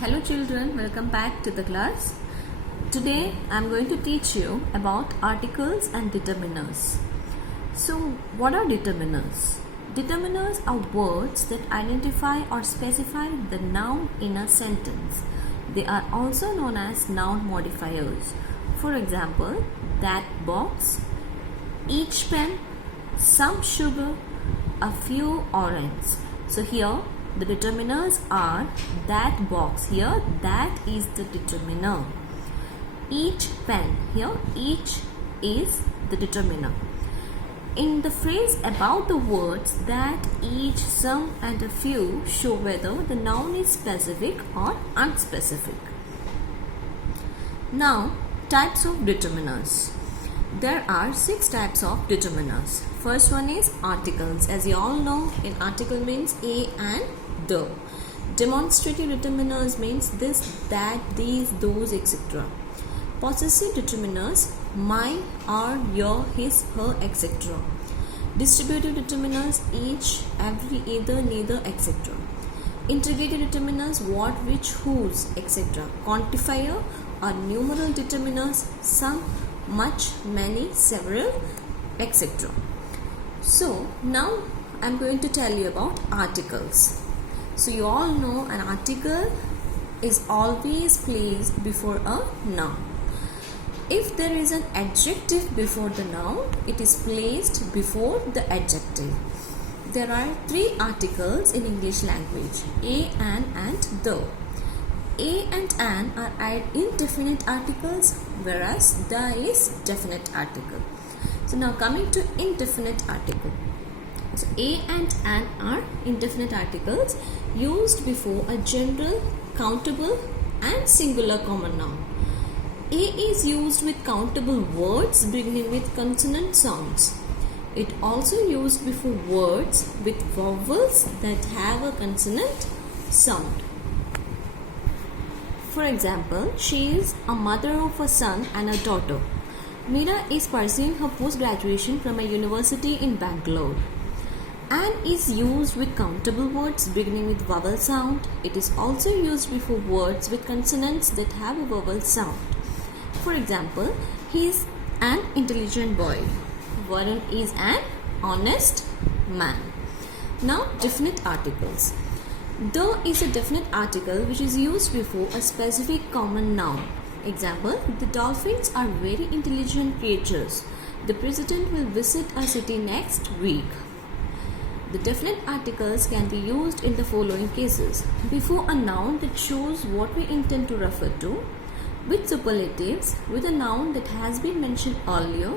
Hello children, welcome back to the class. Today I am going to teach you about articles and determiners. So what are determiners? Determiners are words that identify or specify the noun in a sentence. They are also known as noun modifiers. For example, that box, each pen, some sugar, a few oranges. So here the determiners are that box. Here that is the determiner. Each pen. Here each is the determiner. In the phrase about the words that, each, some and a few show whether the noun is specific or unspecific. Now, types of determiners. There are 6 types of determiners. First one is articles. As you all know, an article means a and the. Demonstrative determiners means this, that, these, those, etc. Possessive determiners my, our, your, his, her, etc. Distributive determiners each, every, either, neither, etc. Integrative determiners what, which, whose, etc. Quantifier or numeral determiners some, much, many, several, etc. So now I am going to tell you about articles. So you all know an article is always placed before a noun. If there is an adjective before the noun, it is placed before the adjective. There are 3 articles in English language: a, an and the. A and an are indefinite articles, whereas the is definite article. So now coming to indefinite article. So a and an are indefinite articles used before a general, countable and singular common noun. A is used with countable words beginning with consonant sounds. It also used before words with vowels that have a consonant sound. For example, she is a mother of a son and a daughter. Meera is pursuing her post-graduation from a university in Bangalore. An is used with countable words beginning with vowel sound. It is also used before words with consonants that have a vowel sound. For example, he is an intelligent boy. Varun is an honest man. Now, definite articles. The is a definite article which is used before a specific common noun. Example, the dolphins are very intelligent creatures. The president will visit a city next week. The definite articles can be used in the following cases: before a noun that shows what we intend to refer to, with superlatives, with a noun that has been mentioned earlier,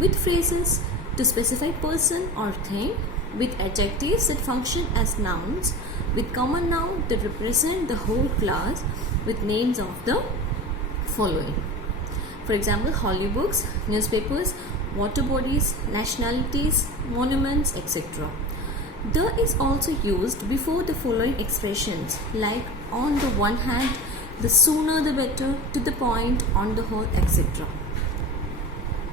with phrases to specify person or thing, with adjectives that function as nouns, with common noun that represent the whole class, with names of the following. For example, holy books, newspapers, water bodies, nationalities, monuments, etc. The is also used before the following expressions like on the one hand, the sooner the better, to the point, on the whole, etc.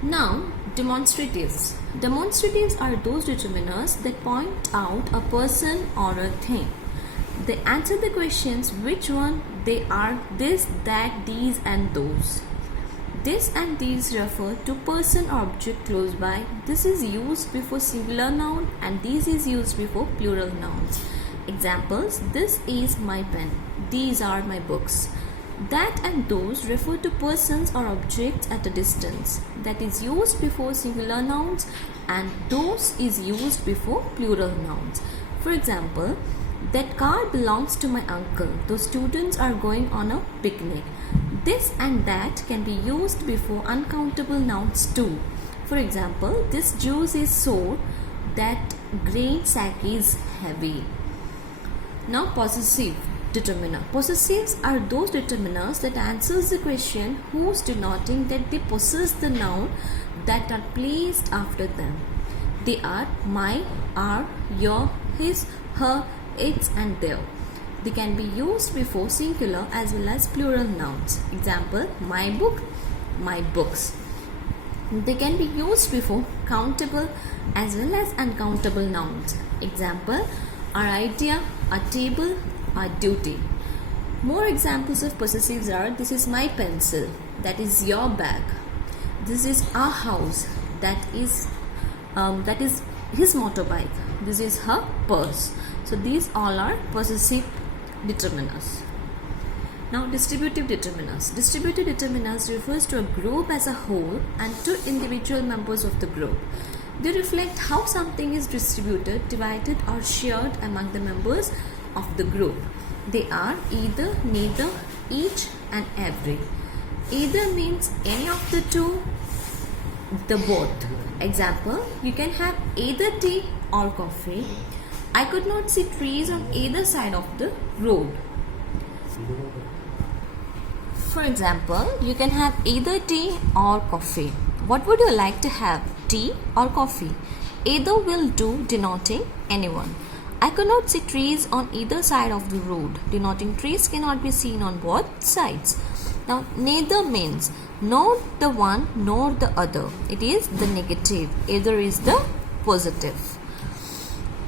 Now, demonstratives. Demonstratives are those determiners that point out a person or a thing. They answer the questions which one they are, this, that, these and those. This and these refer to person or object close by. This is used before singular noun and these is used before plural nouns. Examples: this is my pen. These are my books. That and those refer to persons or objects at a distance. That is used before singular nouns and those is used before plural nouns. For example, that car belongs to my uncle. Those students are going on a picnic. This and that can be used before uncountable nouns too. For example, this juice is sour. That grain sack is heavy. Now, possessive determiner. Possessives are those determiners that answers the question whose, denoting that they possess the noun that are placed after them. They are my, our, your, his, her, its and their. They can be used before singular as well as plural nouns. Example, my book, my books. They can be used before countable as well as uncountable nouns. Example, our idea, our table, our duty. More examples of possessives are: this is my pencil, that is your bag. This is our house, that is his motorbike. This is her purse. So these all are possessive determiners. Now, distributive determiners. Distributive determiners refers to a group as a whole and to individual members of the group. They reflect how something is distributed, divided, or shared among the members of the group. They are either, neither, each, and every. Either means any of the two, the both. Example, you can have either tea or coffee. I could not see trees on either side of the road. For example, you can have either tea or coffee. What would you like to have, tea or coffee? Either will do, denoting anyone. I could not see trees on either side of the road, denoting trees cannot be seen on both sides. Now, neither means nor the one nor the other. It is the negative. Either is the positive.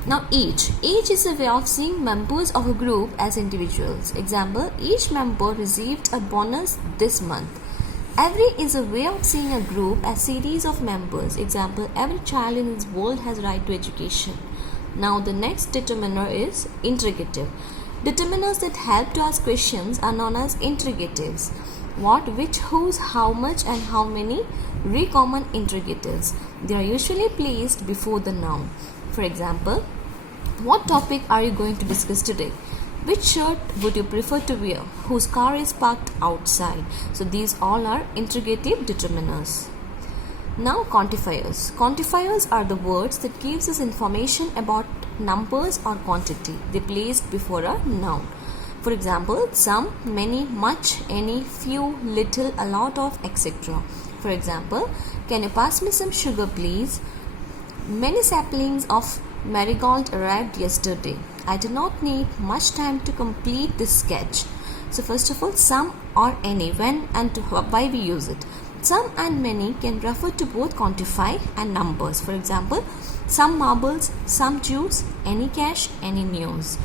Now, each is a way of seeing members of a group as individuals. Example, each member received a bonus this month. Every is a way of seeing a group as series of members. Example, every child in this world has right to education. Now, the next determiner is interrogative. Determiners that help to ask questions are known as interrogatives. What, which, whose, how much, and how many common interrogatives. They are usually placed before the noun. For example, what topic are you going to discuss today? Which shirt would you prefer to wear? Whose car is parked outside? So these all are interrogative determiners. Now, quantifiers. Quantifiers are the words that gives us information about numbers or quantity. They placed before a noun. For example, some, many, much, any, few, little, a lot of, etc. For example, can you pass me some sugar please? Many saplings of marigold arrived yesterday. I do not need much time to complete this sketch. So first of all, some or any, when and to why we use it. Some and many can refer to both quantify and numbers. For example, some marbles, some juice, any cash, any news.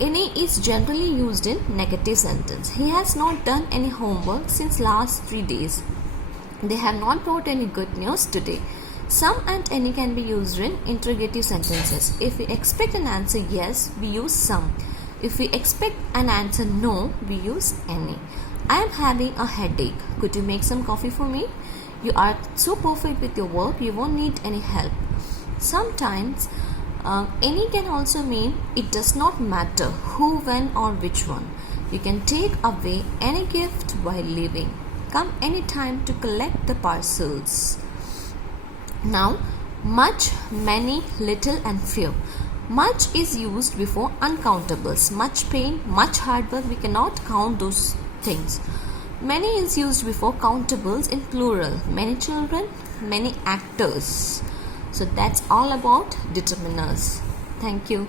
Any is generally used in negative sentence. He has not done any homework since last 3 days. They have not brought any good news today. Some and any can be used in interrogative sentences. If we expect an answer yes, we use some. If we expect an answer no, we use any. I am having a headache. Could you make some coffee for me? You are so perfect with your work, you won't need any help. Sometimes any can also mean it does not matter who, when, or which one. You can take away any gift while leaving. Come anytime to collect the parcels. Now, much, many, little, and few. Much is used before uncountables. Much pain, much hard work, we cannot count those things. Many is used before countables in plural. Many children, many actors. So that's all about determiners. Thank you.